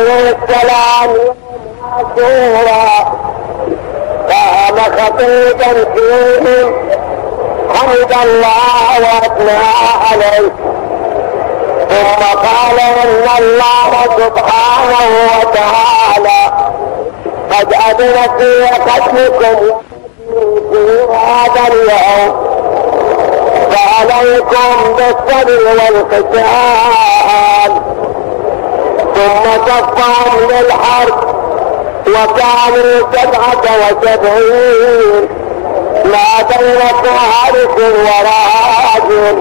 عليه السلام عاشورا قام خطيبا فيهم حمد الله واثنى عليه، ثم قال ان الله سبحانه وتعالى قد اذن في قتلكم في هذا اليوم، فعليكم بالصبر والقتال. ثم صفهم للحرب وكانوا 77 ما بين فارس وراجل،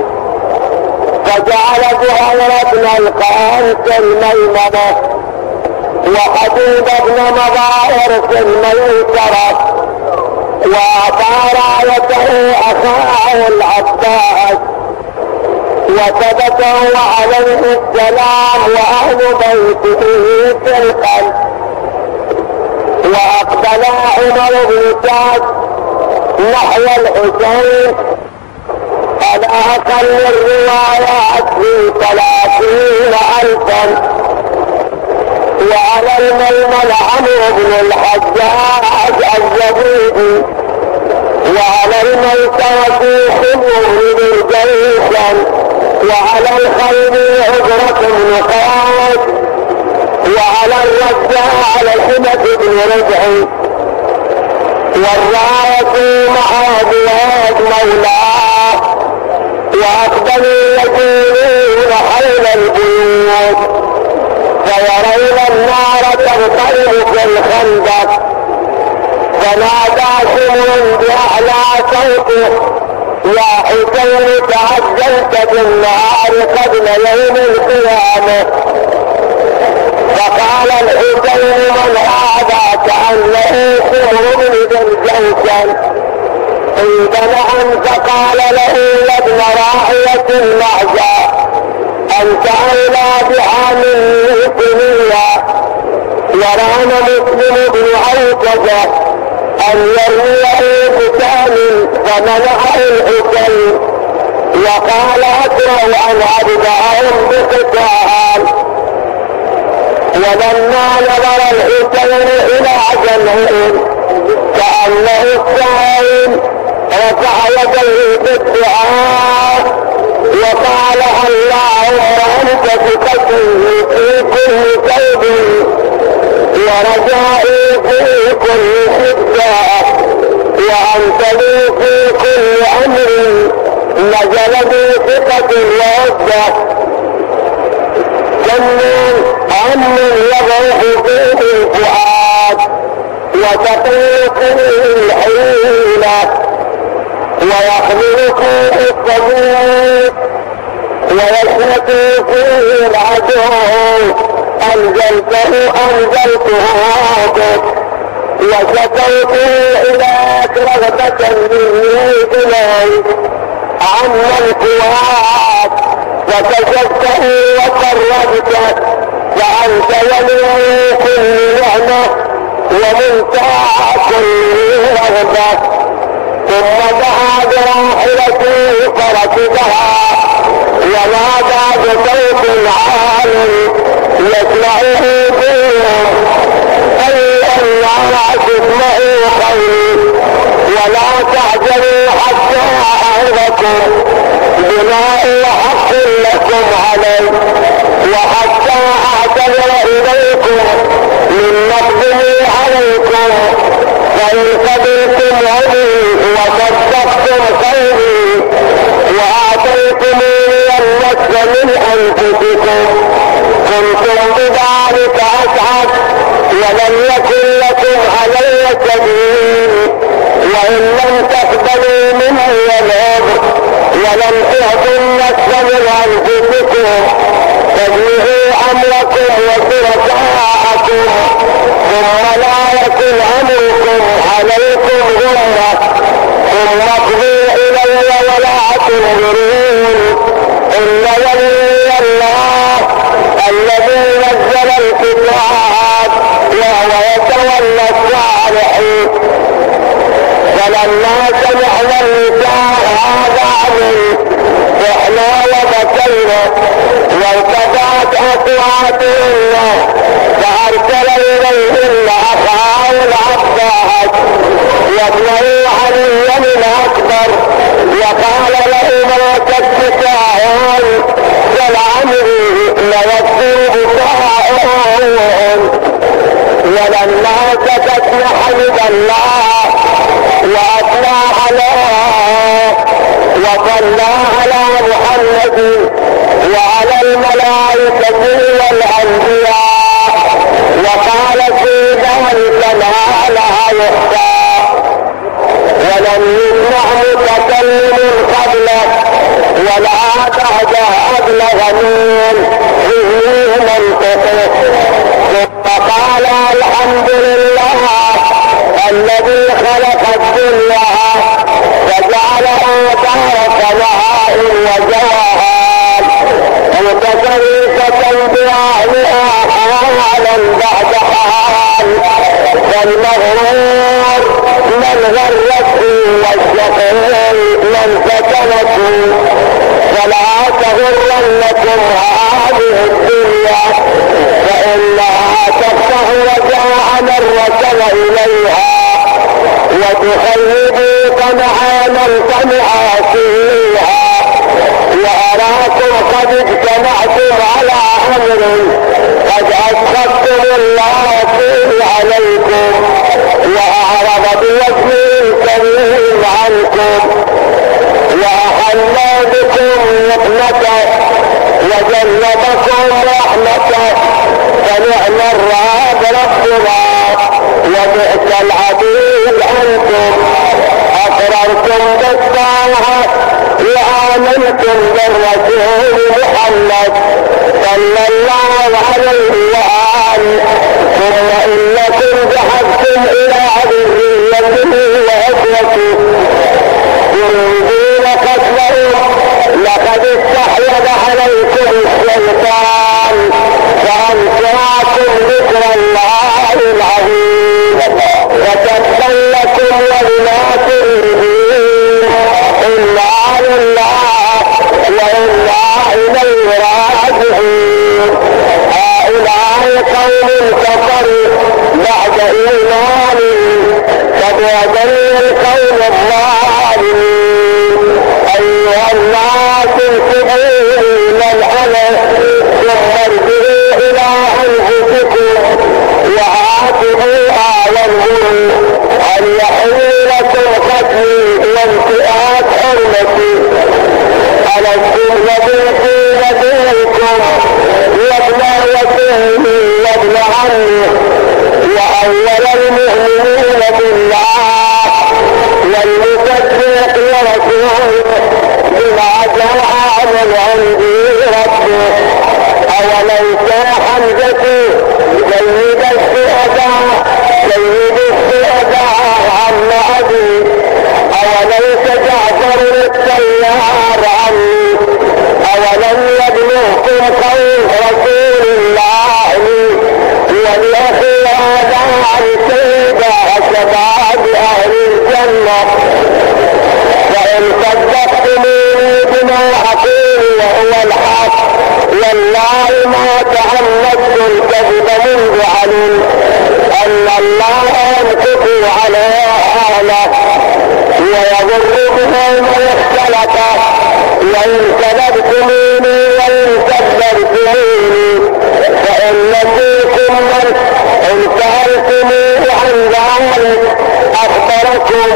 فجعل زهير بن القيس الميمنة وحبيب بن مظاهر في الميسرة، وأعطى رايته أخاه العباس، وثبته عليه السلام وأهل بيته في القلب. وأقبل عمر بن سعد نحو الحسين على أقل الروايات في 30,000، وعلى الميمن عمرو بن الحجاج الزبيدي، وعلى الميسرة حمر بن جيشا، وعلى الخيل عذرة بن قائد، وعلى الرجاء حمد بن ربعي، والراية مع زياد مولاه. وأقبلوا يجولون حول البيوت فيرون النار تنطلق في الخندق، فنادى شمر بأعلى صوته يا حسين تعجلت بالنار قبل يوم القيامة. فقال الحسين من هذا؟ كأنه شمر بن الجوشن. قيل نعم. فقال له يا ابن راعية المعزى أنت أولى بها مني كليا. وران مسلم بن عوكبة أن يرميه بسام فمنعه الحسين، وقال أكره أن أبدأهم بقتال. ولما نظر الحسين إلى جمعهم كأنه الصائم رفع يديه بالدعاء وقال اللهم أنت ثقتي في كل كيد ورجائي في كل شدة، وأنت لي في كل أمر نزل بي ثقة وعزة. جنون أمن يضعف فيه الفؤاد وتقول فيه الحيلة، ويحمل فيه الصديق ويشمت فيه العدو. أنزلته بك وشكوت إليك رغبة مني إليك عم الفؤاد، وكشفته وقربته، فأنت ولي كل نعمة ومنتهى كل رغبة. ثم دعا براحلته فركبها ونادى بصوت عالي يسمعه بهم أيها الناس اسمعوا قولي ولا تعجلوا حتى أعظكم بما هو حق لكم علي، وحتى أعتذر إليكم من نقضه عليكم، فإن قبلتم عني وصدقتم خيري وآتيتموني النصر من أنفسكم كنتم بذلك أسعد، ولم يكن لكم علي سبيل. وإن لم تقبلوا مني العذر ولم تعطوا النصر من أنفسكم فاجمعوا أمركم وشركاءكم ثم لا يكن أمركم عليكم غمة، ثم اقضوا إلي ولا تنظرون. إن ولي الله الذي نزل الكتاب وهو يتولى الصالحين. فلما سمعنا النساء هذا منه احنا وبكينا وارتفعت أصواتهن زيد أخاه العباس وابنه علي الأكبر وقال لهما تتساءلون فلعمري ليكتب سائلون. ولما سكت حمد الله وأثنى عليه وصلى على محمد وعلى الملائكة والأنبياء وقال في ذلك ما لا يخفى. ولم يسمع متكلم قبله ولا بعد أبلغ من فيه منطقه. ثم قال الحمد لله الذي خلق الدنيا فجعلها دار سماء وجوهر متفرقة بأهلها حالا بعد حال. فالمغرور من غرته والشقي من فتنته. فلا تغرنكم هذه الدنيا فإنها تفتح وجاء من ركب إليها وتخيب طمعا من طمع فيها. وأراكم قد اجتمعتم على أمر قد أسخطتم الله فيه عليكم وأعرض بوجه كريم عنكم وأحل بكم نقمته وجنبكم رحمته. فنعم الرب ربنا وبئس العبيد أنتم. أقررتم بالطاعة وآمنتم بالرسول محمد صلى الله عليه وآله. ثم إنكم ذهبتم إلى ذريته وأسرته تريدون قتله. لقد استحوذ عليكم الشيطان فأنساكم ذكر الله العظيم فتبا لكم ولا تريدون إلا لله وإنا إليه راجعون. هؤلاء قوم كفروا بعد إيمانهم فبيضل القوم الظالمين. أيها الناس انتبهوا من أنا ثم ارجعوا إلى أنفسكم وعاتبوها وانظروا أن يحيلكم قتلي وانتهاك حرمتي. ألستم يبيتون بينكم وابن وسهمي وابن عمي وأول المؤمنين بالله والمصدق ورسوله بما جاء من عندي ربه. أوليس حمزة سيد الشهداء عم أبي أوليس جعفر السيار عني. أولم يبلغكم قول رسول الله والأخي هذا عن سيدة شباب أهل الجنة. فإن صدقتموني بما أقول وهو الحق والله ما تعمدت الكذب منذ علم أن الله ينطق على أهله ويضر بهم اختلط. وإن كذبتموني وإن كذبتموني فإن فيكم من إن سألتموه عن ذلك أخبركم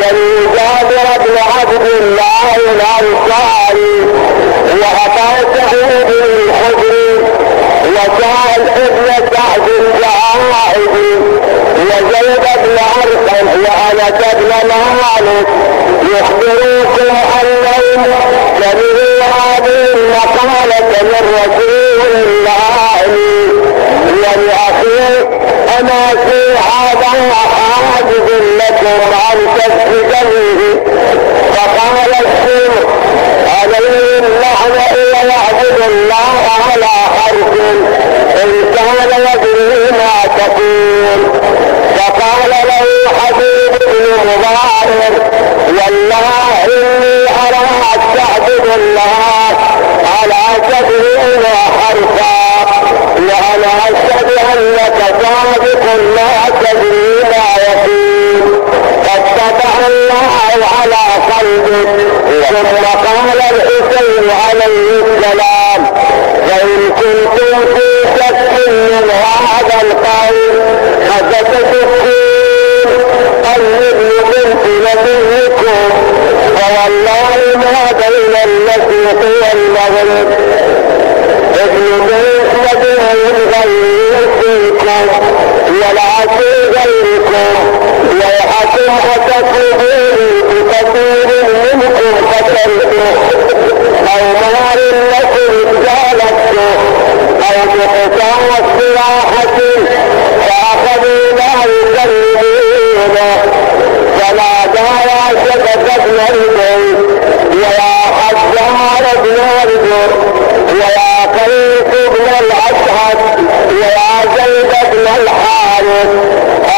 كالجابر بن عبد الله الأنصاري وأبا سعيد الخدري وسائل ابن سعد الجعائدي وزيد بن أرقم وأنس بن مالك يخبروكم أنهم سمعوا هذه المقالة من رسول الله ولأخيه أما في هذا حاجز لكم عن تسجدنه. فقال الشيخ عليه اللعنة ويعبد الله على حرف إن كان يدري ما تقول. فقال له حبيب بن مبارك والله إني أراك تعبد الله على 70 حرفا وأنا أشهد أنك ثابت في شك من هذا القول فستشكون الابن بنت نبيكم فوالله ما بين المشرق والمغرب ابن بنت نبي غير فيكم ولا في غيركم ويحكم فتكذبون بكثير منكم فتلقوا أو مال لكم جالته أو بقطاع الصراحة فأخذوا لا يكذبونه فنادى يا شبكة بن البيت ويا حجار بن البر ويا قيس بن الأسعد ويا زيد بن الحارث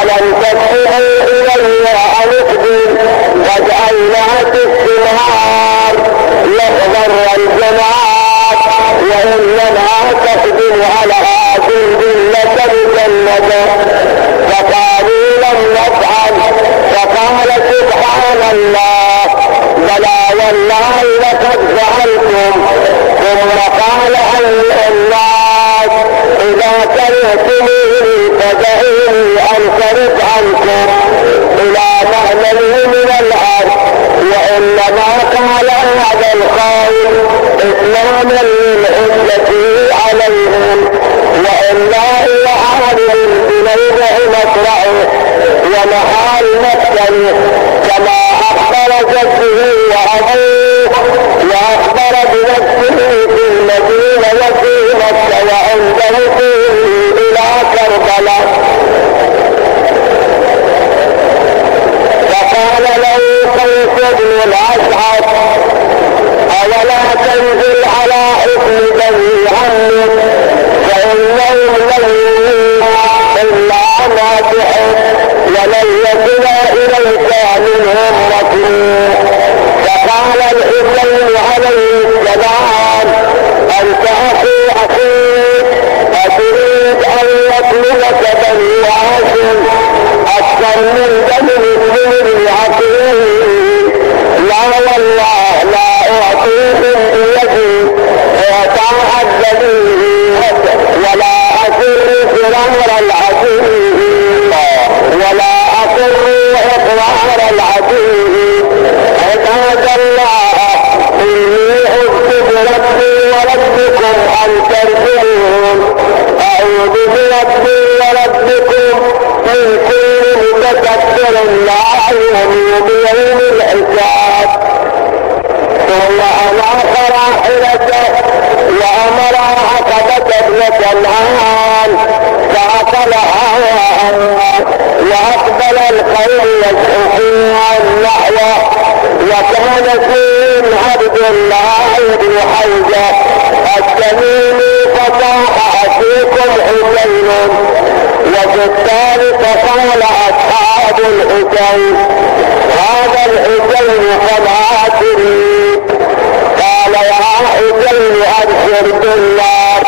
ألم تسمعوا إلي أن أخبر قد أولعت الثمار يحضر الجماعات وإنما تخدم على جندلة الجنة فقالوا لم نفعل فقال سبحان الله بلى والله لقد فعلتم ثم قال الناس إذا كرهتموني فدعوني أنصرف عنكم إلى مهله من الأرض وإنما قال هذا القول إسلاما للحجة عليهم وإلا إلى عالم بنوبه مصرعه ومحال مكتبه كما أخبر جده وأبوه وأخبر بنفسه في المدينة وفي مكة وعنده إلى كربلاء فقال له قيس بن الأسعد أولا تنزل على ابن بني عمك فإنهم لن إلا ما تحب ولن يصل إليك منهم مطلوب فقال الحسين عليه السلام أنت أخي أخيك أتريد أن يطلبك بني هاشم أكثر من بني السوري عقيل لا والله لا أعطيهم بيدي وأتعهد به ولا أسر فرار العزيز ولا أسر إقرار العزيز عباد الله إني عذت بربي وربكم أن ترجعون أعوذ بربي وربكم من كل متكبر لا يؤمن بيوم الحساب ثم أناخ راحلته وأمر عقبة ابنة الآن فأقلها وأقبل القوم يزحفون نحوه وكان فيهم عبد الله بن حمزة التميمي فصاح أخيكم حسين وفي الثالث قال أصحاب الحسين هذا الحسين فما تريد قال يا حسين أبشر بالله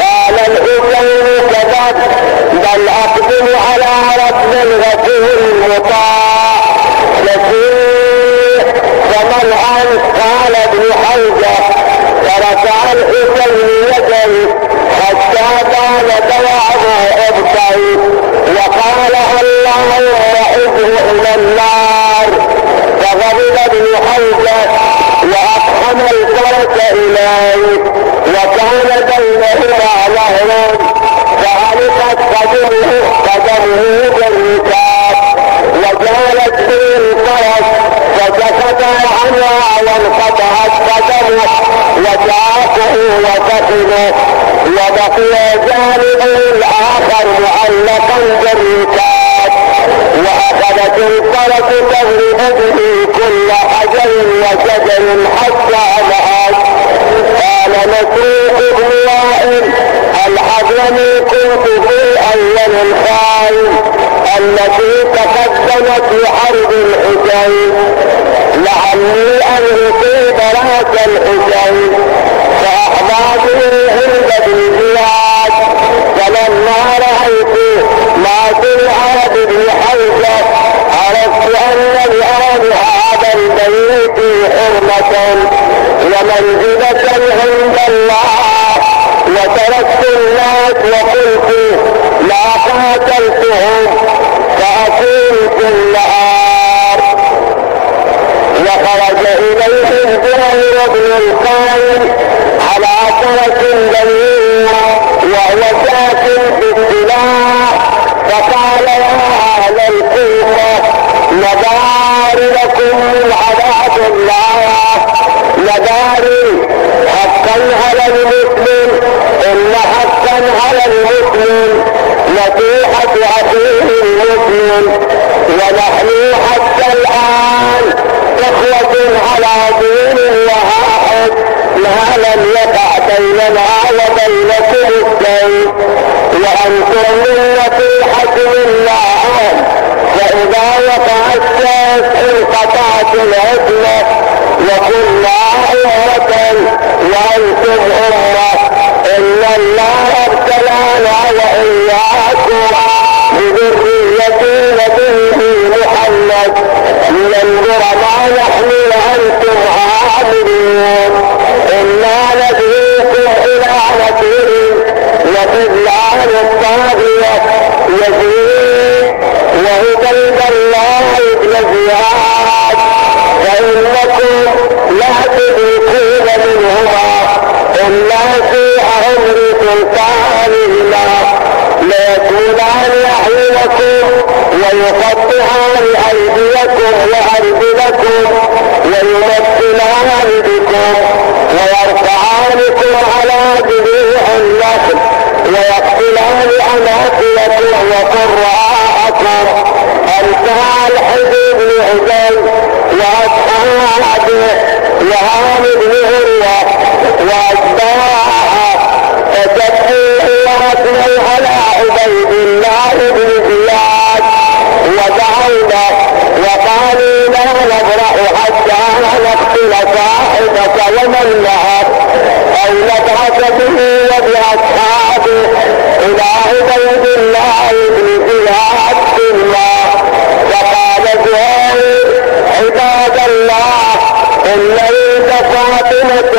قال الحسين كذب بل أقدم على رب الغفور المطاع نسيح فمن أنت قال ابن حمزة فرفع الحسين يده حتى بان دواه ابطل وقال اللهم اذه إلى النار فغضب ابن حمزة وأفهم الفرس إليه وكان بينهما نهر فعلقت قدمه بالركاب وجالت به الفرس فسكت عنها وانقطعت قدمه وجاءته وفخذه وبقي جانبه الآخر معلقا بالركاب وأخذت الفرس تغرب به كل حجر وشجر حتى نهت قال مسروق بن وائل الحضرمي كنت في أول الخيل التي تقدمت لحرب الحسين لعلي أن أصيب رأس الحسين فأحضى به عند ابن زياد فلما رأيت ما في العرب بن حمزة عرفت أن لأهل هذا البيت حرمة ومنزلة عند الله وتركت فجمعت الناس وقلت لا قاتلتهم فأكون في النهار. وخرج إليهم زهير بن القائم على فرس دليل وهو ساكن في السلاح، فقال يا أهل الكوفة نذار لكم من عذاب الله، نذاري حقا على المسلم، إن حقا على المسلم نصيحة أخيه المسلم، ونحن حتى الآن إخوة على دين واحد ما لم يقع بيننا وبينكم السيف، وأنتم من نصيحة الله، فإذا وقع السيف انقطعت العدلة وكنا أمة وأنتم أمة. إن الله ابتلانا وإياكم بذرية نبيه محمد لينظر ما نحن وأنتم عاملون. إنا ندعوكم إلى رسول وخذلان الطاغية يزيد وهدى الله ابن زياد، فإنكم لا تدركون منهما إلا في أمر سلطانهما، ليكونان يحييكم ويقطعان أيديكم وأرجلكم ويمثلان بكم ويرفعانكم على جذوع النخل ويقتلان أماكنكم وقراءكم. أمثال الحزب بن عزيز وأصحابه وعامر بن عروة وأتباعه فسبحوا وأثنوا على عبيد الله بن زياد ودعونا وقالوا لا نبرح حتى نقتل صاحبك ومن معه أو نبعث به وبأصحابه إلى عبيد الله بن زياد في الله. فقال زهير عباد الله إن فاطمة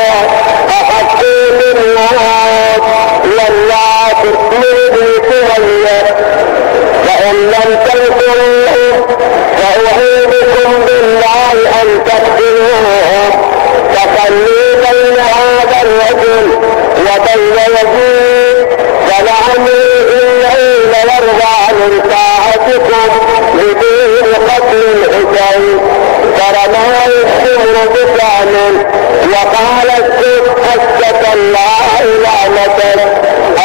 أحق بالموت والله تؤمن بسمية، فإن لم تنصروه فأعيذكم بالله أن تقتلوهم. فخلوا بين هذا الرجل وبين يزيد، فلعلي إنه ليرضى من طاعتكم بدون قتل الحسين. فرماه الشمر بسهم وقال السيف حسك الله لعنتك،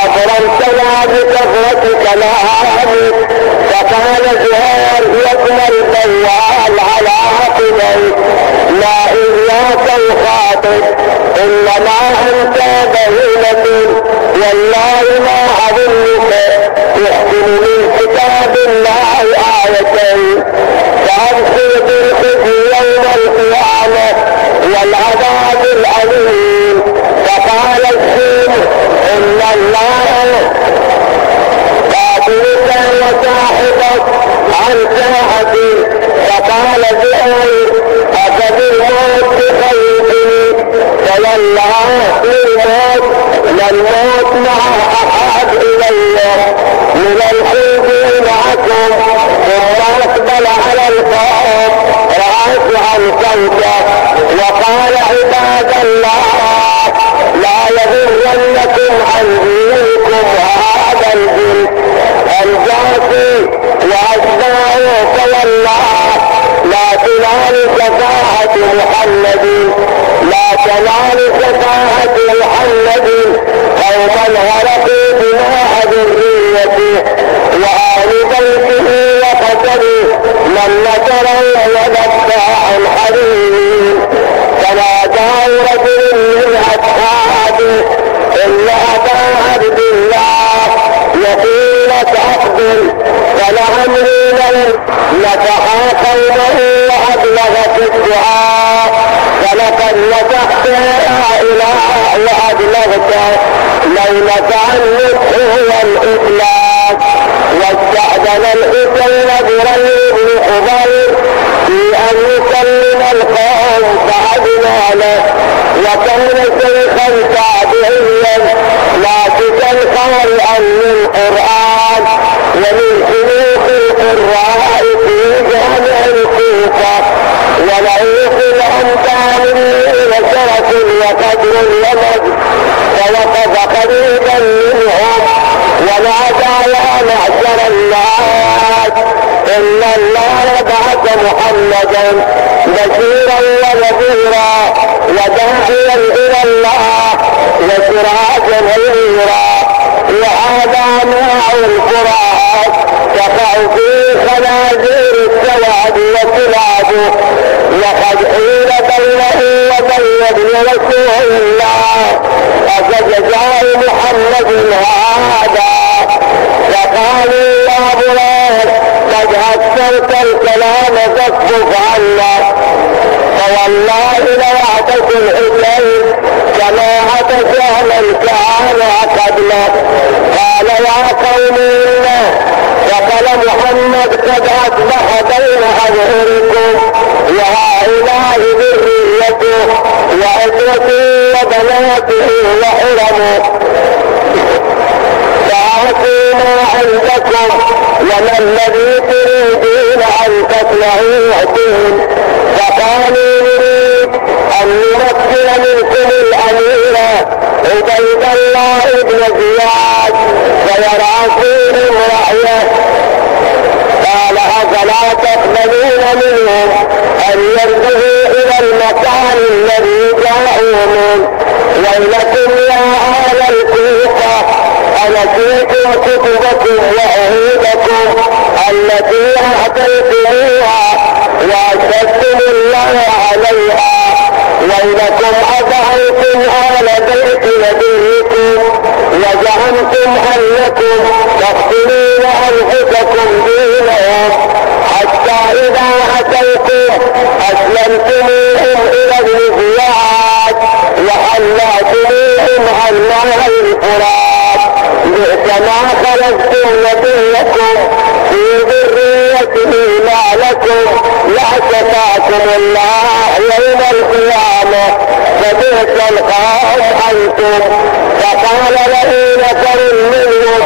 أكرمتنا بكثرة كلامك. فقال زهير يكن البوال على عقبيه لا إياك الخاطب، إنما أنت بهيمة والله ما أظنك تحسن من كتاب الله آيتين، فأبصر بالخزي يوم القيامة والعذاب الأليم. فقال الشيخ إن الله قاتلك وصاحبك عن ساعتي. فقال زهير أفبالموت بخيري، فوالله بالموت للموت مع أحد إلي من الخوف معكم. ثم أقبل على القوم رأت عن صوته وقال عباد الله لا يغرنكم عن دينكم هذا الجن الجاسي وأتباعه، فوالله لا تنال شفاعة محمد، لا تنال شفاعة محمد قوما غرقوا بماء ذريته وآل بيته وقتلوا من نكره وذبح الحريم. فناداه رجل من أصحابه إن أبا عبد الله يقيلة عقد، فلعمري لهم نفحا قومه وأبلغ في الدعاء، فلقد نفحت يا إله وأبلغت ليلة النصح والإطلاق. واستأذن الحسين بري بن حضير في أن يسلم القوم فأذن له، وكان شيخا تابعيا ناسكا إن الله بعث محمدا بشيرا ونذيرا وداعيا إلى الله وسراجا منيرا. وهذا نوع القرآن تقع في خنازير السواد وكلابه، وقد حيل بينه وبين ابن رسول الله أفجزاء محمد هذا. فقالوا يا بلال قد أكثرت الكلام فاصرف عنا، فوالله لوعدك الحسين كما أتت من كان قبله. قال يا قوم وقال محمد قد أصبح بين أظهركم وهؤلاء ذريته وأسرته وبناته وحرمه، فأعطوا ما عندكم وما الذي تريدون أن تطلعوا الدين. فقالوا نريد أن نمثل منكم الأمير عبيد الله بن زياد فيرى فيهم رأيه. قال أفلا تقبلون منهم أن يرجعوا إلى المكان الذي جاءوا منه؟ ويلكم يا أهل الكوفة أنسيتم كتبكم وعهودكم التي أهديتموها وأشهدتم الله عليها. ويلكم أدعيتم أهل بيت نبيكم وزعمتم أنكم تقتلون أنفسكم دينهم، حتى إذا أتيتم أسلمتموهم إلى ابن زياد وحلعتموهم عن نهر الفرات. بئس ما خلقتم نبيكم في ذريته ما لكم لا الله يوم القيامة، فبئس القوم أنتم. فقال له نفر منهم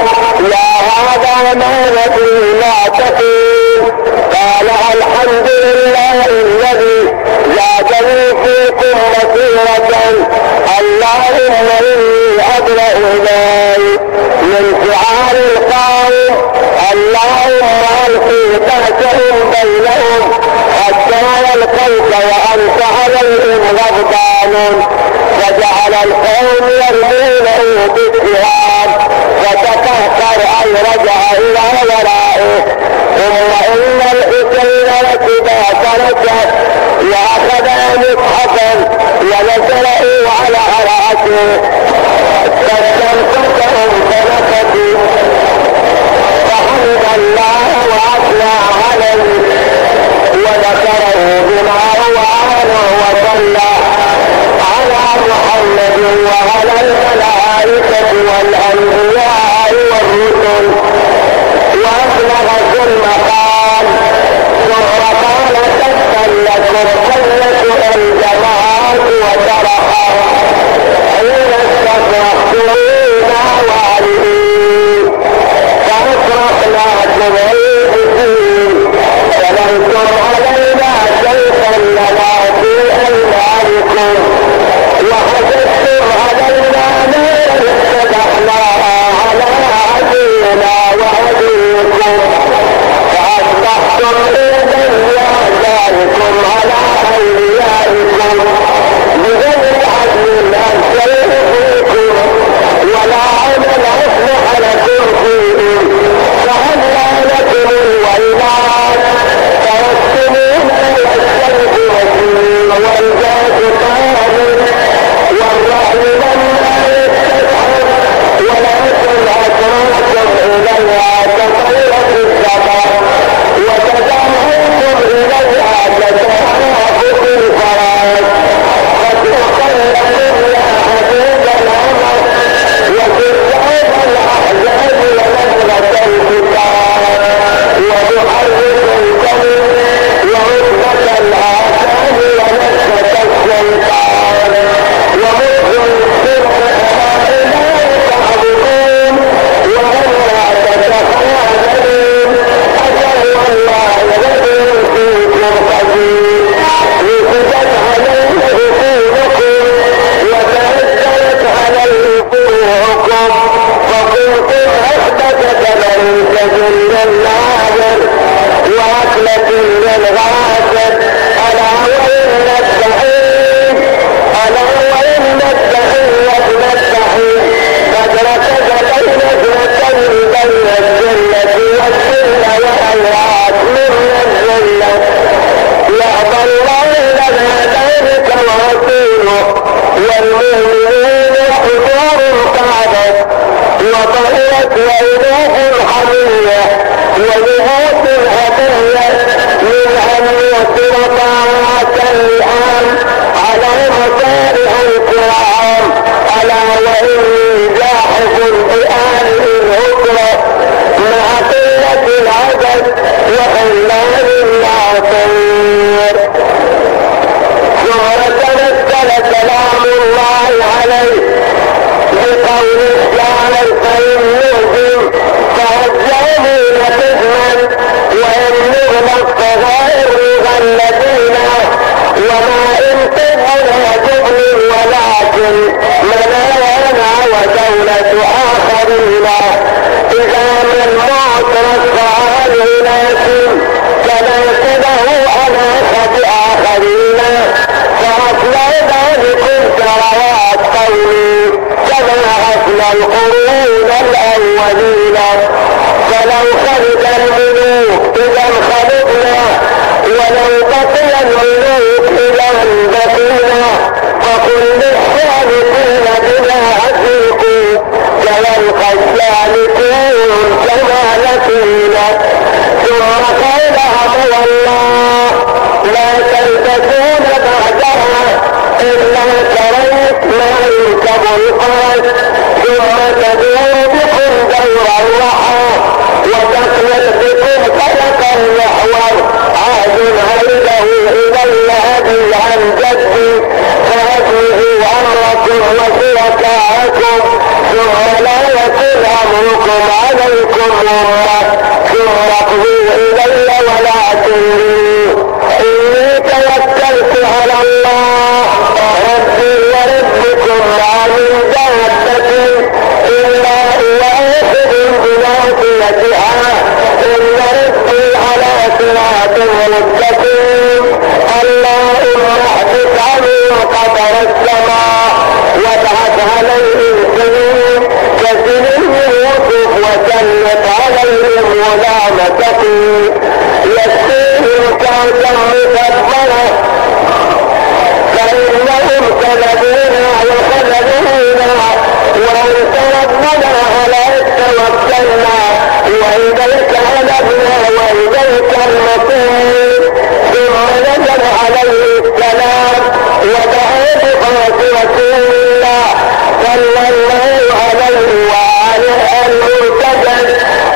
يا هذا ما ندري ما تقول. قال الحمد لله الذي زادني فيكم بصيرة، اللهم إني أبرأ إليك من فعال القوم، اللهم ألقي بأسهم بينهم حتى يلقوك وأنت عليهم غضبان. فجعل القوم يرمونه بالسهام فتكهكر أن رجع إلى ورائه. ثم إن الحسين ركبا فرجه وأخذا مصحفا ونزله على رأسه فاستنصتهم فنكتوا فحمد الله وأثنى عليه وذكره بما هو عنه وصلى على محمد وعلى الملائكة والأنبياء قلوب حمية ونفوس هدية من أن يؤثر طاعة اللئام على مصالح الكرام. ألا وإني جاحظ بآله الهجرة مع قلة العدد وخلال العصير. ثم تنزل كلام الله عليه بقول الشاعر فإن نهزم فهزمون قسما وإن نغلق فغير مغلدين وما إن تبعنا جبن ولكن منايانا ودولة آخرين. إذا من معترض فعاله لكن تناسبه على خط آخرين فأصل ذلكم ثروات قومي كما أصل القرون الأولين. فلو خلق الملوك إذا خلقنا ولو بقي الملوك إذا بقينا فكل السالكين بما أسلكوا سيلقى السالكون كما لقينا. ثم قال والله لا تلبسون بعدها إلا كريت ما يركب الفرس ثم تدور بكم دور الرحى وتخلق بكم خلق المحور عهد هيده إلى الهدي عن جدي فأجمعوا أمركم وشركاءكم ثم لا يكن أمركم عليكم غرة ثم اقضوا إلي ولا تنظروا إني توكلت على الله ربي وربكم ما من دابة إلا هو آخذ بناصيتها إن ربي على صراط مستقيم. اللهم احبس عنهم قدر السماء وابعث عليهم سنين كسنين يوسف وسلط عليهم غلام ثقيل يسقيهم كأسا مفضلة فإنهم كذبونا وخذلونا وأنت ربنا عليك توكلنا وإليك أنبنا وإليك المصير. ثم نزل عليه السلام ودعا بخاطرة الله صلى الله عليه وآله المرتجل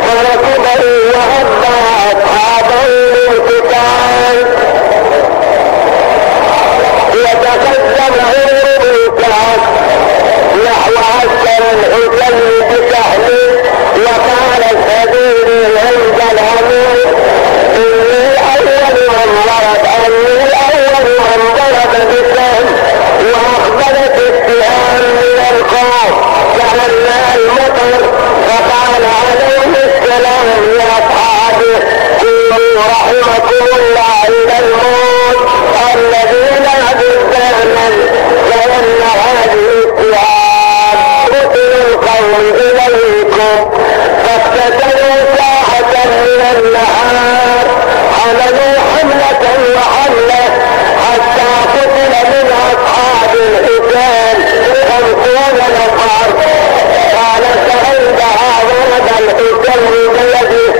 فركبه وهدى أصحابه للقتال يتقدم عمرو بن كعب نحو عسكر الحسين بسهل وقال سبيلي عند الأمير إني أول من ضرب بالسهم وأقبلت السهام من القوم كأنها المطر فقال عليه السلام لأصحابه كونوا رحمكم الله إلى الموت الذين أبدانا فإن هذه السهام قتل القوم إليكم فاقتتلوا ساعة من النهار حملوا حملة وحملة حتى قتل من أصحاب الحسين 50 نفر. قال فعندها ضرب الحسين بيده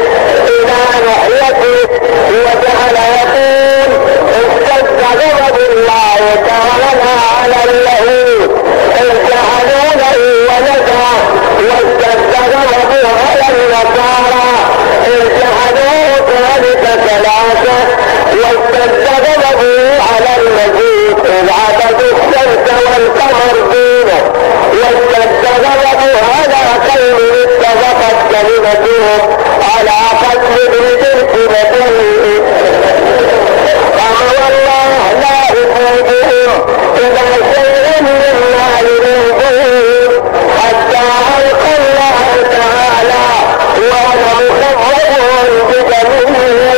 إلى ناحيته وجعل يقول اشتد غضب الله تعالى على اليهود اجعلوا له ولدا واشتد غضبه على النصارى اجعلوا ذلك ثلاثة واشتد غضبه على المجوس إذ عبدوا الشمس والقمر دونه واشتد غضبه على قوم اتفقت كلمتهم على قتل ابن بنت نبيه. قال والله لا أفيدهم إلى شيء مما يريدون حتى ألقى الله تعالى وأنا مخوف بجميل.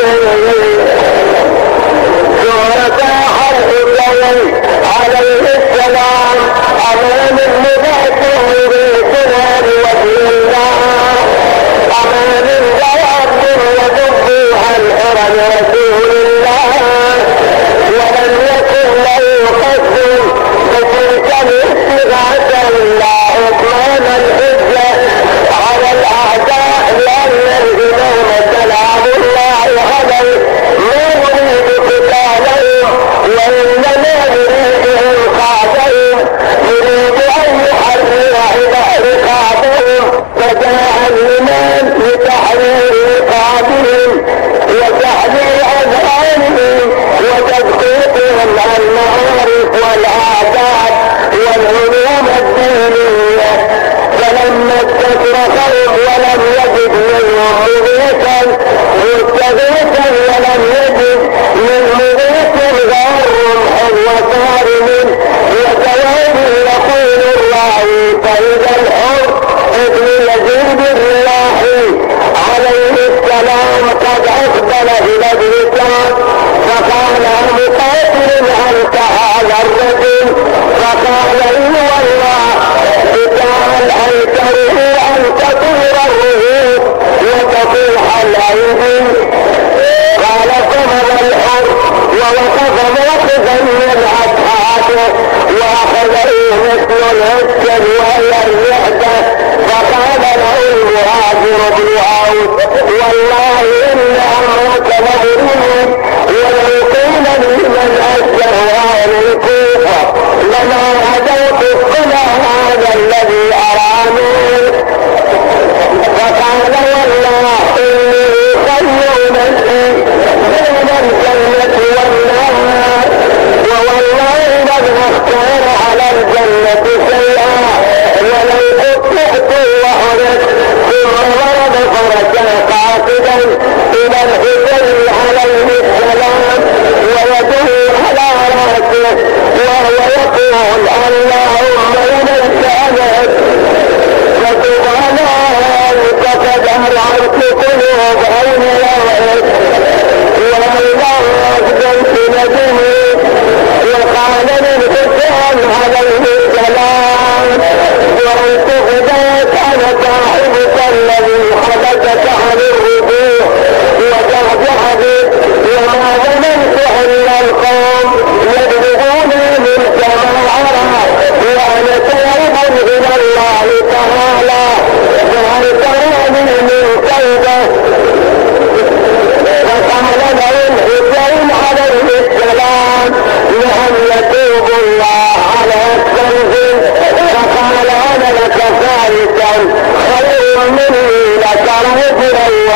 ثم ساح الحسين عليه السلام أمام المبعث بسنان وجه الله أمام الجواب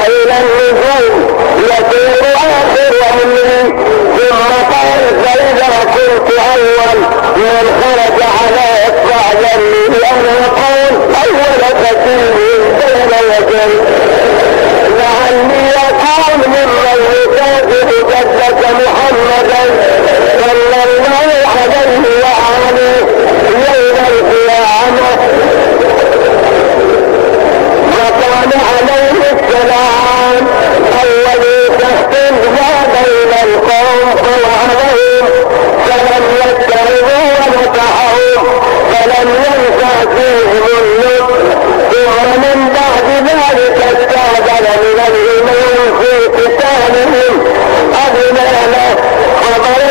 وإلى النجوم يطير آخر عمري. ثم قال فإذا كنت أول من خرج على إطلاع ذنبي أنا أقول أول فتيل بين يدي لعلي أكون ممن يكافئ جدك محمدا صلى الله عليه وآله يوم القيامة. فقال عليه السلام الذي تختم ما بين القوم طوعهم فلم يتخذوا ونفعهم فلم ينفع فيهم النصر. ومن بعد ذلك استعجل من الإيمان في قتالهم أذن له خبر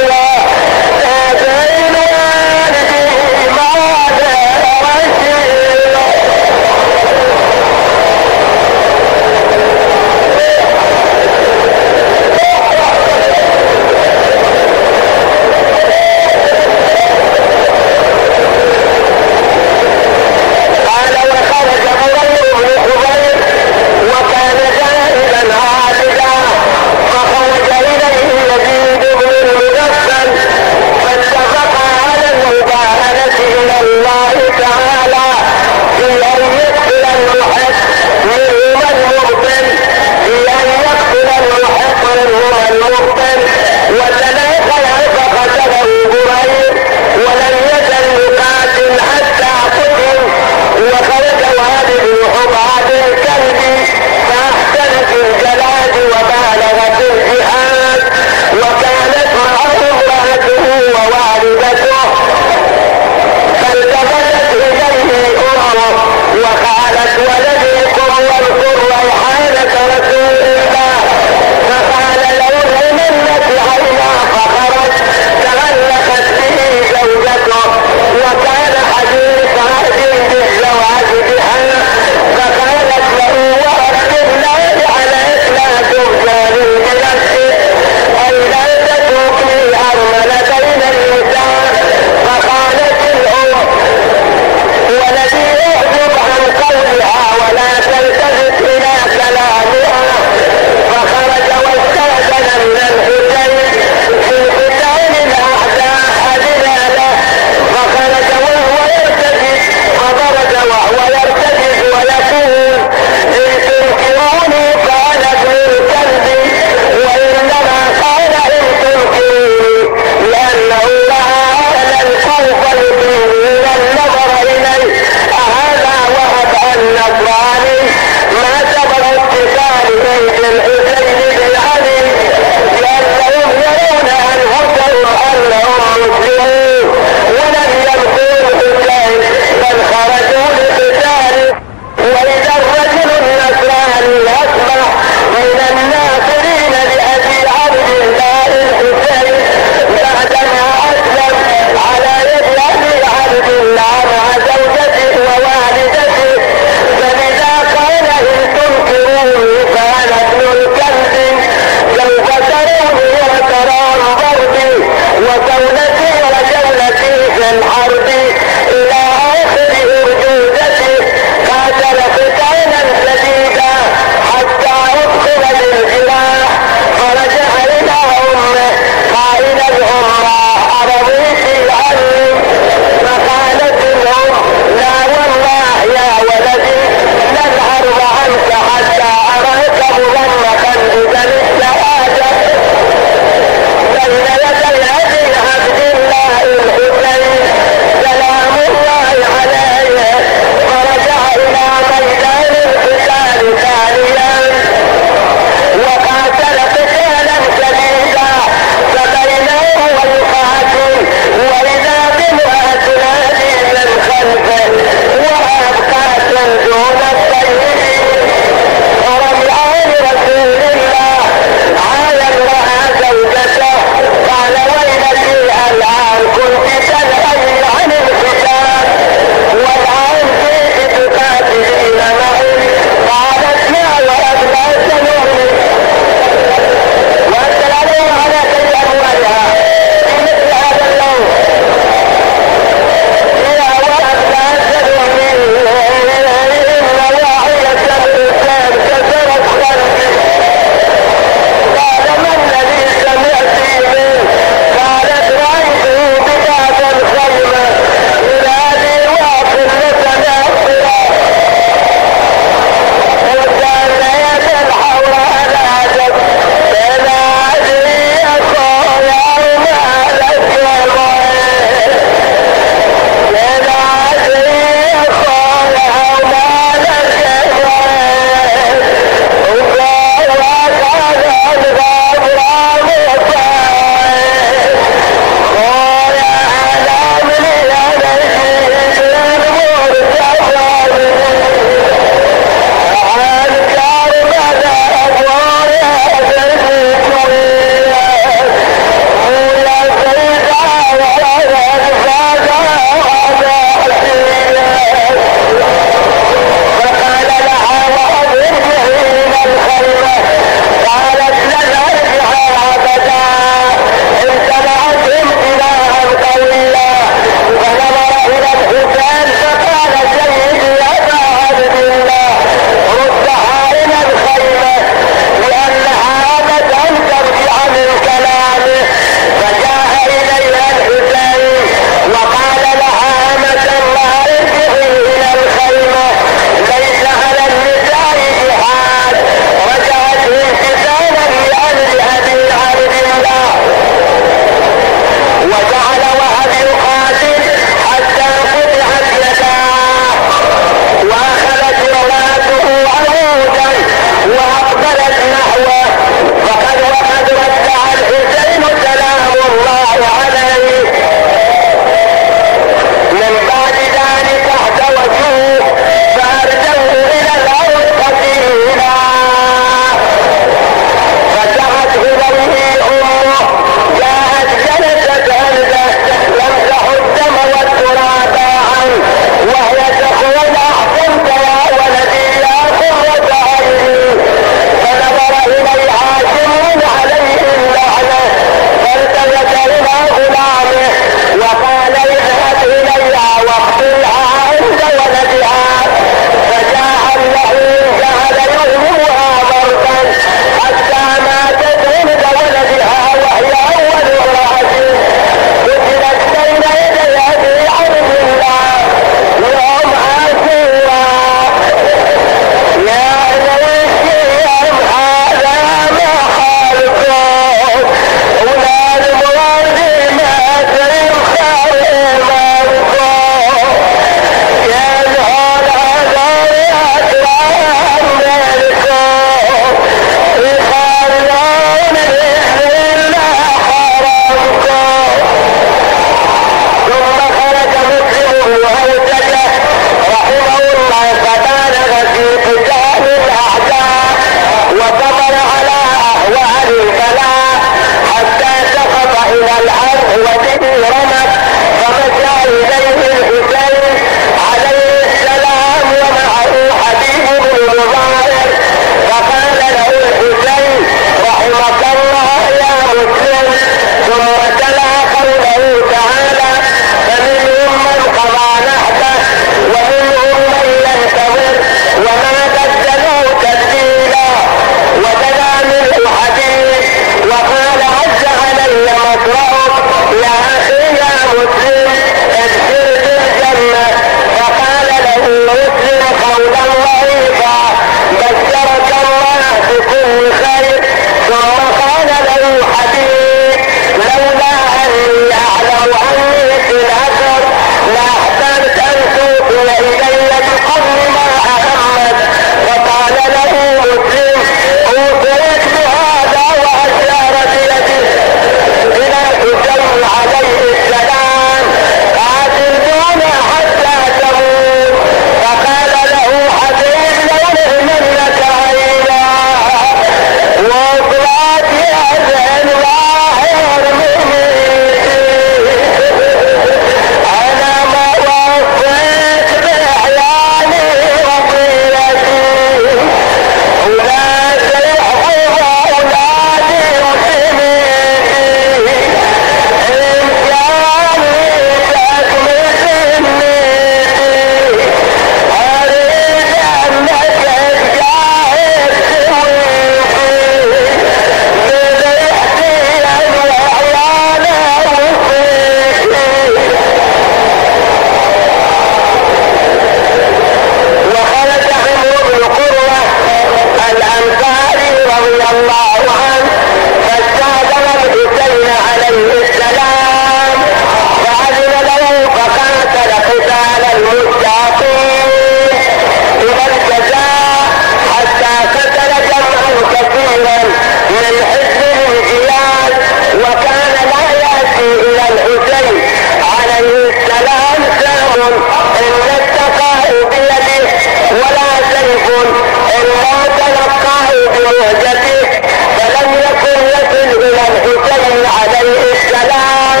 لما تلقاه بمهجته فلم يكن يصل الى الحسين عليه السلام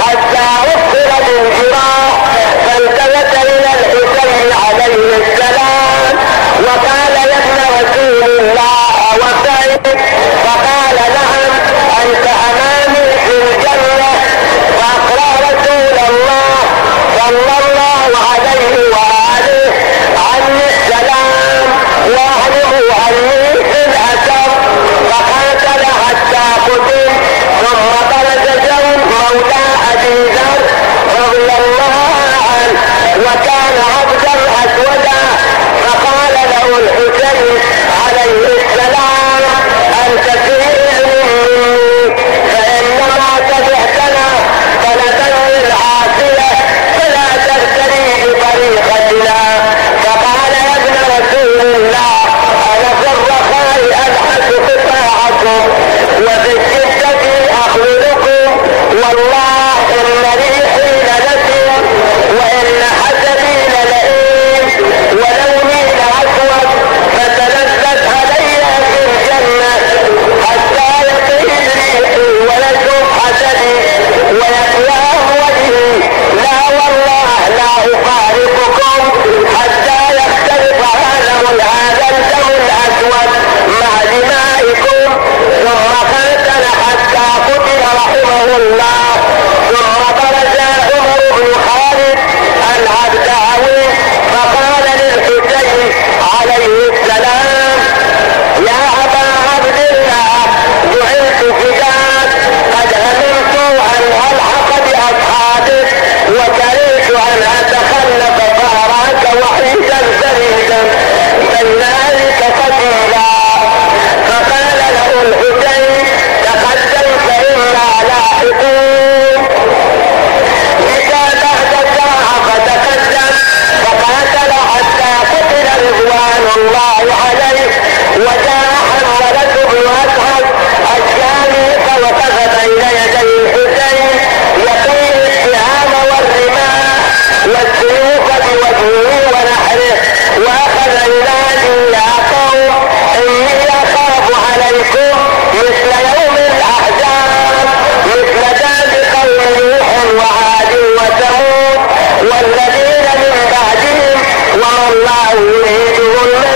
حتى أخر بالجراح، فالتفت الى الحسين عليه السلام وقال يا ابن رسول الله وسعيد؟ فقال نعم انت امامي في الجنه. فاقرا رسول الله صلى الله عليه واله عني السلام واعلموا اني في الاثر. فقاتل حتى قتل، ثم خرج زيد مولى ابي ذر رضي الله عنه وكان عبدا اسودا، فقال له الحسين عليه السلام انت في اذن مني، فانما تبعتنا طلبا العافيه فلا تبتلي بطريقتنا. فقال يا ابن رسول الله انا في الرخاء ابحث قطاعكم وفي الشده اخبركم، والله ان ريحي لنسم وان حسبي للئيم ولوني لاسود، فتلذت علي في الجنه حتى يطيب ريحي ويشوف حسبي ويتلام وجهي. لا والله لا افارقكم حتى يختلط هذا الدم الاسود مع دمائكم. ثم قاتل حتى قتل رحمه الله. ثم خرج عمر بن خالد العبداوي فقال للحسين عليه السلام يا ابا عبد الله جعلت فداك، قد هممت ان الحق باصحابك وكرهت ان اتخلف فاراك وحيدا فريدا بين ذلك قتيلا. فقال له الحسين تقدمت انا لاحقون. اذا بعد ساعه فتقدم فقاتل حتى قتل رضوان الله عليه. وجاء حنظله بن اسعد الشامي فوقف بين يدي الحسين يقول السهام والرماح والسيوف بوجهه ونحره، واخذ ينادي يا قوم اني اخاف عليكم مثل يوم الاحزاب، مثل داب قوم نوح وعاد وثمود والذين من بعدهم، وما الله يريد ظلما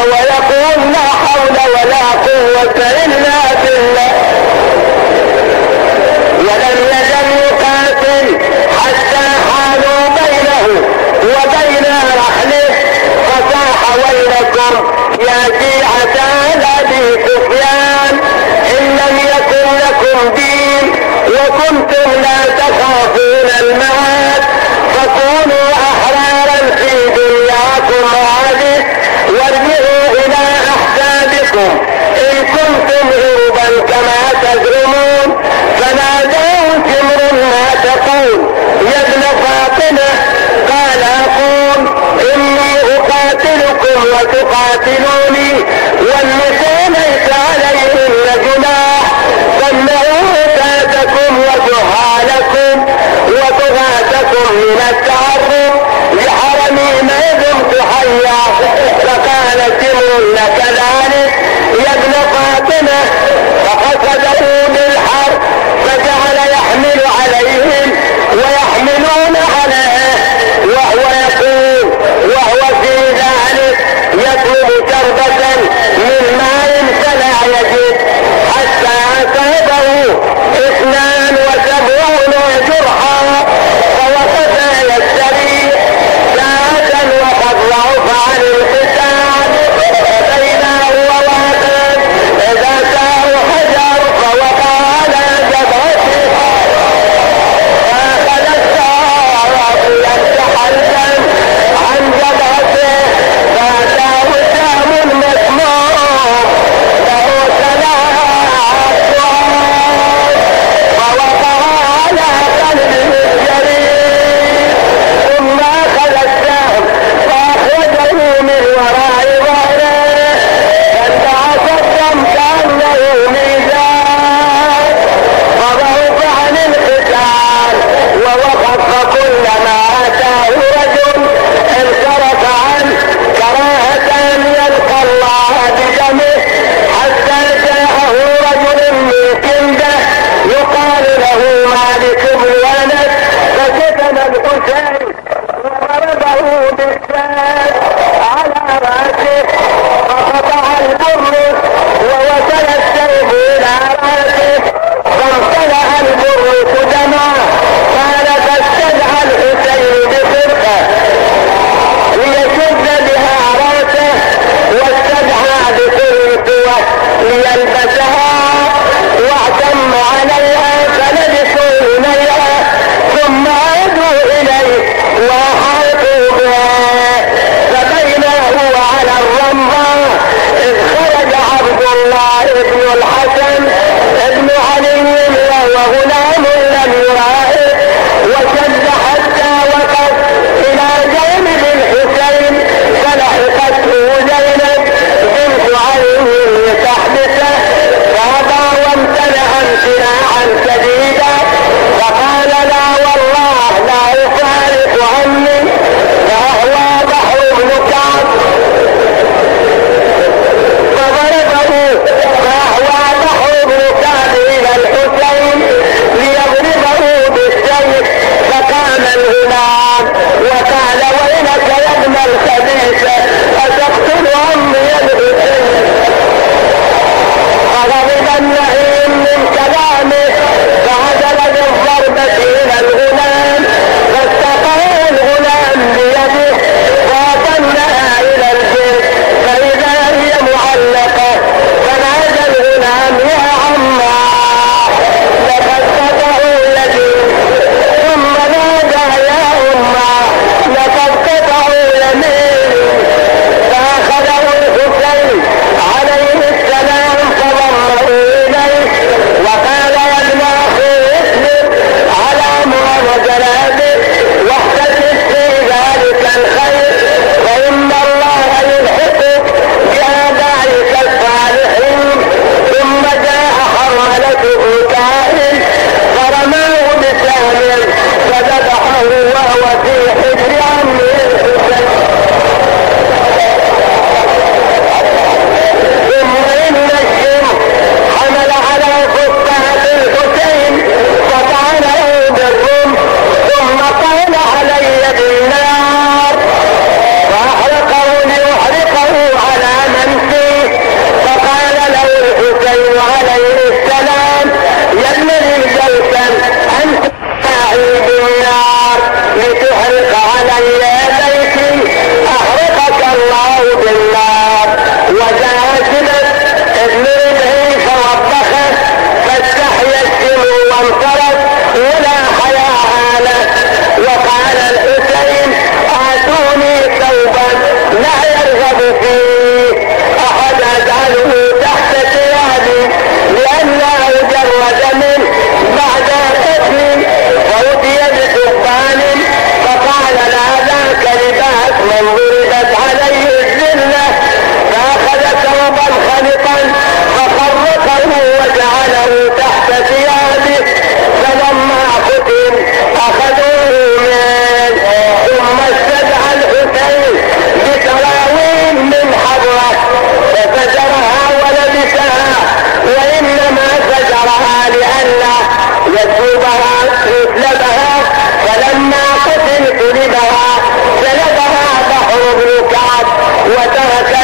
ويقول لا حول ولا قوة إلا بالله. ولم يزل يقاتل حتى حالوا بينه وبين رحله، فصاح ويلكم يا شيعة آل أبي سفيان إن لم يكن لكم دين وكنتم لا تخافون المعاد فكونوا أحرارا في دنياكم هذه وارجعوا إلى أحسابكم إن كنتم غربا كما تزعمون. فناداه جمر ما تقول يا ابن فاطمة؟ قال أقول إني أقاتلكم وتقاتلوني والنساء ليس عليهن جناح، سمعوا عتادكم وجهالكم وطغاتكم من التعرف لحرمي ما دمت حيا. فقال جمر كذلك يا ابن فاطمة، فقصده بالحرب فجعل يحمل عليهم ويحملون عليه وهو يقول وهو في ذلك يطلب شربة من ماء فلا يجد حتى أصابه 72 جرحا فوقف يستريح ساعة وقد ضعف عن القتال. فبينا هو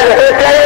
الحسين